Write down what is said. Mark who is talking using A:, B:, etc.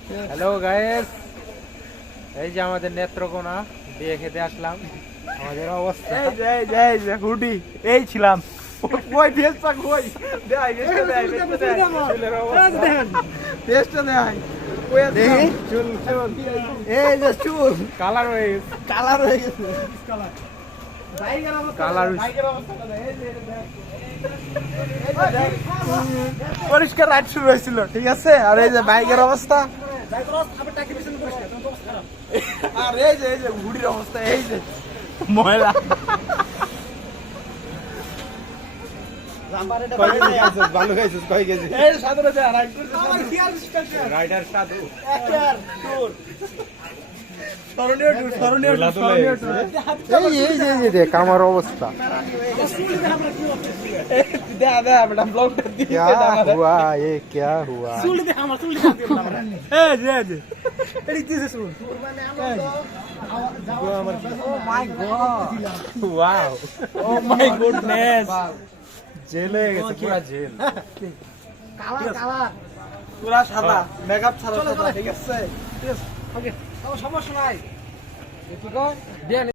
A: Hello guys, এই যে আমাদের নেত্রকোনা বিয়ে খেতে আসলাম। আমাদের অবস্থা
B: এই যে হুডি এই ছিলাম কই দেশটা কই দেই দেশটা দেই কই আছে চুল চুল এই যে চুল
A: কালার হয়ে গেছে।
B: কালার হয়ে গেছে বাইকের অবস্থা
A: কালার
B: বাইকের অবস্থা এই যে দেখ পরিষ্কার রাইড শুরু হয়েছিল, ঠিক আছে? আর এই যে বাইকের অবস্থা, আর এই যে ঘুড়ির অবস্থা, এই যে ময়লা।
A: ভালো খাইছিস কয় কেজি?
B: এই সাধারণ রাইড করতে আমার খেয়াল
A: রাইডার সাধু এই দেখ আমার অবস্থা। क्या हुआ ये क्या हुआ? Wow!
B: Oh my goodness!
A: Jail হয়ে গেছে, পুরা জেল।
B: পুরা সাদা, মেকআপ ছাড়া সাদা, ঠিক আছে? ওকে, সমস্যা নাই।